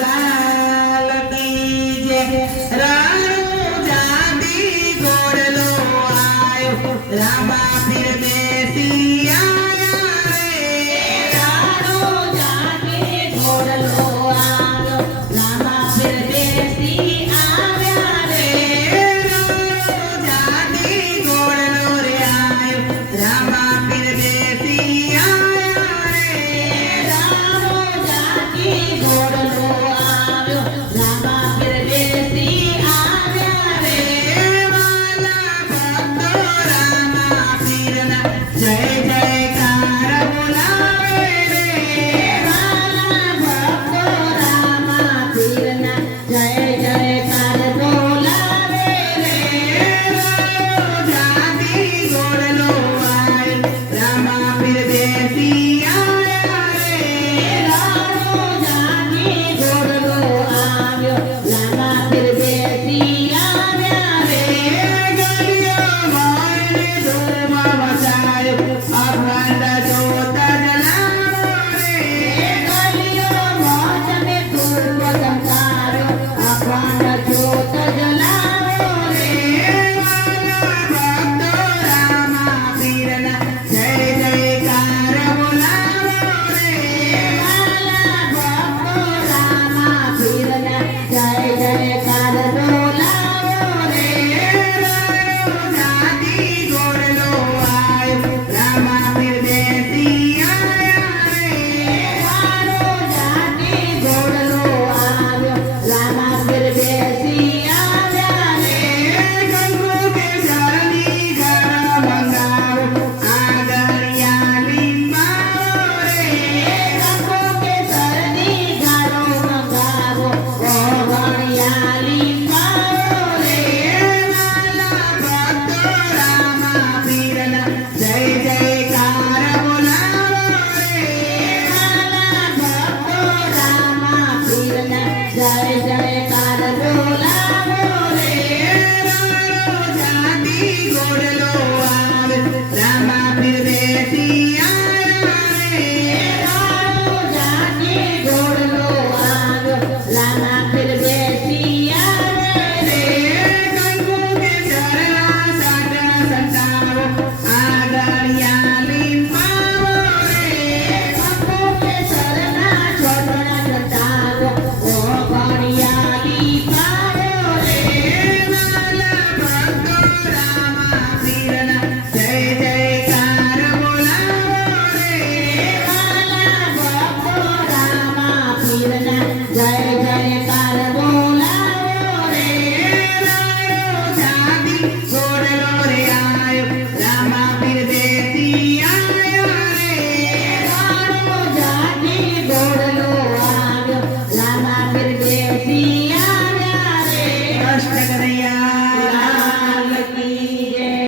लाल की जय राणो जाती घोड़लो आयो रामा फिर बेसी आया रे राणो जाती घोड़लो आयो रामा फिर बेसी आया रे राणो जाती घोड़लो रे आयो रामा फिर बेसी आया रे राणो जाती घोड़लो जय जयकार बोलावे रे वाला भक्तो रामा पीरना जय जयकार बोलावे रे राणो जाती घोड़लो आयो रामा पीर बेसी आया रे राणो जाती घोड़लो आयो रामा पीर बेसी आया रे गलियो मायने धूमा वसायो अखंड ज्योत जलावो रे गलियो मौज में धूप चमकारो अखंड ज्योत जलावो रे वाला भक्तो रामा पीरना जय जयकार बोलावो रे वाला भक्तो रामा पीरना जय जयकार बोलावो रे राणो जाती घोड़लो आयो रामा फिर बेसी आया रे राणो जाती घोड़लो आयो रामा फिर बेसी आया रे गंगू के चरनी घर मंगाओ आगरिया लिंबाओ रे गंगू के चरनी घरो मंगाओ ओगरिया लिंबाओ रे वाला भक्तो रामा पीरना जय जयकार बोलावो रे वाला भक्तो रामा पीरना जय जयकार बोलावो रे राणो जाती घोड़लो आवे रामा फिर बेसी आया रे राणो जाती घोड़लो आवे रामा फिर बेसी आया रे गंगू के चरना साटा संतावो आगरिया लिंबावो रे गंगू के चरना छोटना संतावो ओगरिया लिंबावो रे वाला भक्तो रामा पीरना जय जयकार बोलावो रे वाला भक्तो रामा पीरना जय जयकार बोलावो रे राणो जाती घोड़लो रे आयो रामा फिर बेसी आया रे राणो जाती घोड़लो आयो रामा फिर बेसी